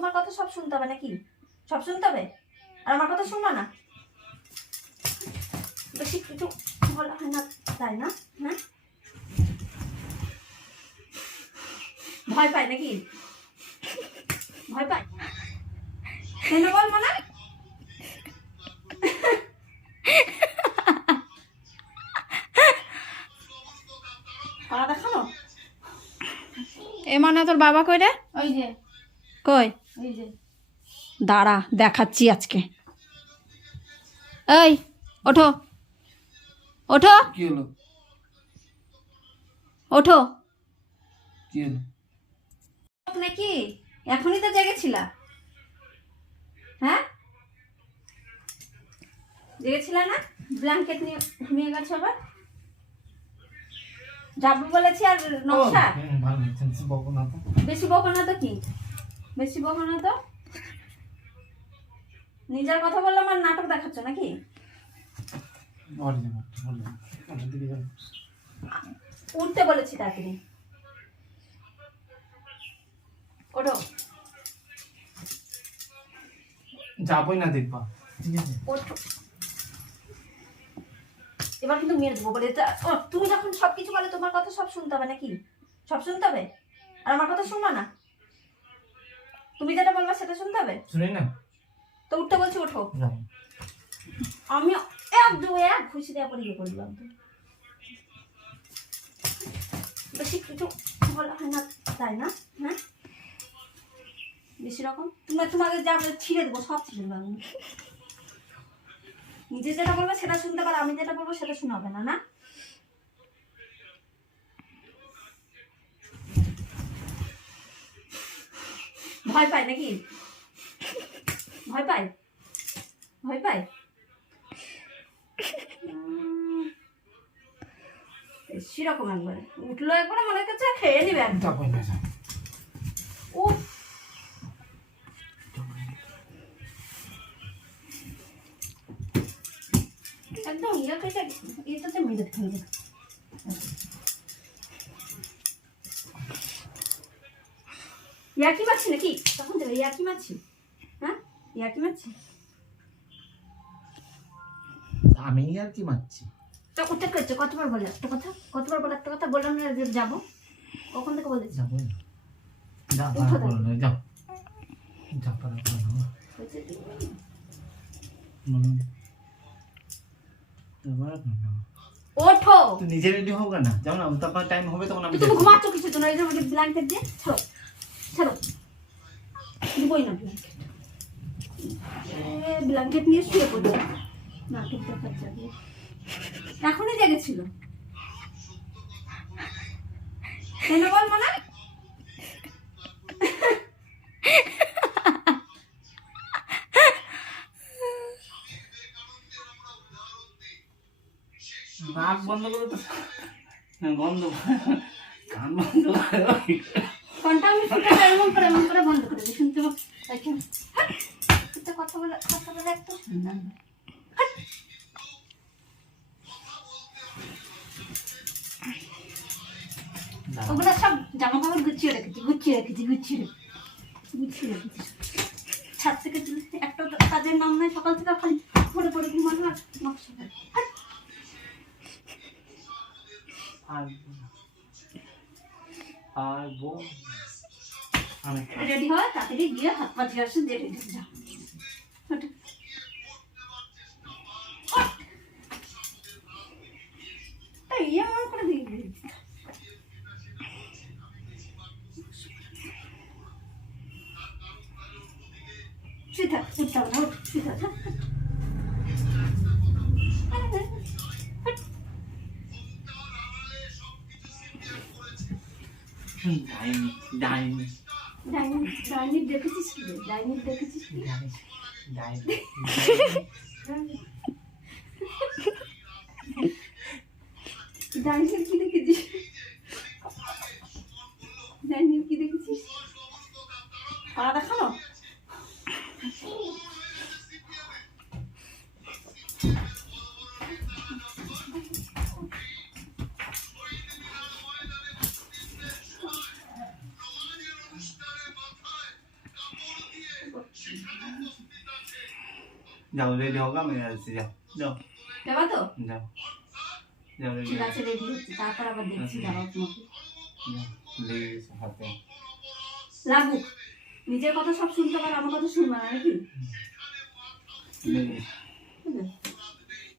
তোমার কথা সব শুনতে হবে নাকি? সব শুনতে হবে আর আমার কথা শুনবা না? বেশি কিছু বলা হয় না তাই না? হ্যাঁ, ভয় পায় নাকি? ভয় পায় কেন বলবো না? পাড়া দেখানো এ মানে তোর বাবা কই রে? ওই যে কই? ওই যে দাঁড়া দেখাচ্ছি আজকে। এই ওঠো ওঠো কি হলো? ওঠো। কি হলো? নাকি এখনই তো জেগেছিলা? হ্যাঁ, জেগেছিলা না? ব্ল্যাঙ্কেট নিয়ে ঘুমিয়ে গেছো আবার? যাবো বলেছি আর নকশা ভালো লাগছে বকো না তো। বেশি বকো না তো। কি বেশি বকো না তো? নিজের কথা বললাম আর নাটক দেখাচ্ছ নাকি? উঠতে বলেছি তাড়াতাড়ি ওঠো। যাবই না দেখবা, ঠিক আছে? ওঠো এবার কিন্তু মেরে দেবো বলে। তুমি যখন সবকিছু বলে তোমার কথা সব শুনতে হবে নাকি? সব শুনতে হবে আর আমার কথা শুনবা না? তুমি যেটা বলবা সেটা শুনতে হবে শুনি না তো। উঠতে বলছি ওঠো। যাও। আমি এক খুশি দেওয়া পরে ইয়ে করে দিলাম তো। বেশি কিছু বলা হয় না তাই না? হ্যাঁ, বেশি রকম তোমাকে যা ছিঁড়ে দেবো, সব ছিঁড়ে দেবো আমি। নিজে যেটা বলবো সেটা শুনতে পারো, আমি যেটা বলবো সেটা শোনা হবে না। না ভয় পায় নাকি? ভয় পায় ভয় পায় সেরকম একবারে উঠলো, একবারে মনে করছে খেয়ে নিবে একদম। যাবই না, যাও। উফ, একদম এটাতে মেরে ফেলবে। ইয়াকি মারছি নাকি? তখন থেকে ইয়াকি মারছি? হ্যাঁ, ইয়াকি মারছি। আমি আর কি মারছি? তো উঠতে করছে কতবার বলে একটা কথা, কতবার বলে একটা কথা বললাম না যে যাবো? কখন থেকে বলেছি? যাবই না। যাও, উঠো পারা করো না, যাও। যাও, পারা করো না। ওঠো। তুই নিজে রেডি হোক না, যাও না। তারপর টাইম হবে তখন আমি তুমি ঘুমাচ্ছ কিছু জন্য? এই যে ব্ল্যাঙ্কেট দিয়ে ছাড়ো ছাড়ো, দিবই না ব্ল্যাঙ্কেট। ব্ল্যাঙ্কেট নিয়ে শুয়ে পড়ছে নাটক দেখাচ্ছে। এখনই জেগেছিল কেন বলবো না? নাক বন্ধ করে তো বন্ধ, কান বন্ধ করে। ফোনটা আমি ফুটাটা এমন করে বন্ধ করে দিই, শুনতে কথা বলে একটা শুনলাম। ওগুলো সব জামা কাপড় গুছিয়ে রেখেছি ছাদ থেকে একটা কাজের নাম নাই, সকাল থেকে খালি পড়ে পড়ে ঘুমানো আর নকশা করে। রেডি হয় তাড়াতাড়ি গিয়ে হাত পা ধুয়ে আসে, দিয়ে রেডি হয়ে যাও। ইয়ে মনে করে দিয়ে শুয়ে থাক, উঠতে হবে না, উঠ শুয়ে থাক। ডাইনি দেখেছিস কি? ডাইনি দেখেছিস কি? ডাইনির কি দেখেছিস? ডাইনির কি দেখেছিস? পাড়া দেখানো যাও রেডি হোক আমি আসছি যাও যাও দেবা তো যাও যাও রেডি ঠিক আছে রেডি হচ্ছে তারপর আবার দেখছি দাঁড়াও তোমাকে লেগে গেছে হাতে লাগুক নিজের কথা সব শুনতে পারো আমার কথা শুনবা না নাকি লেগে গেছে। বুঝলে?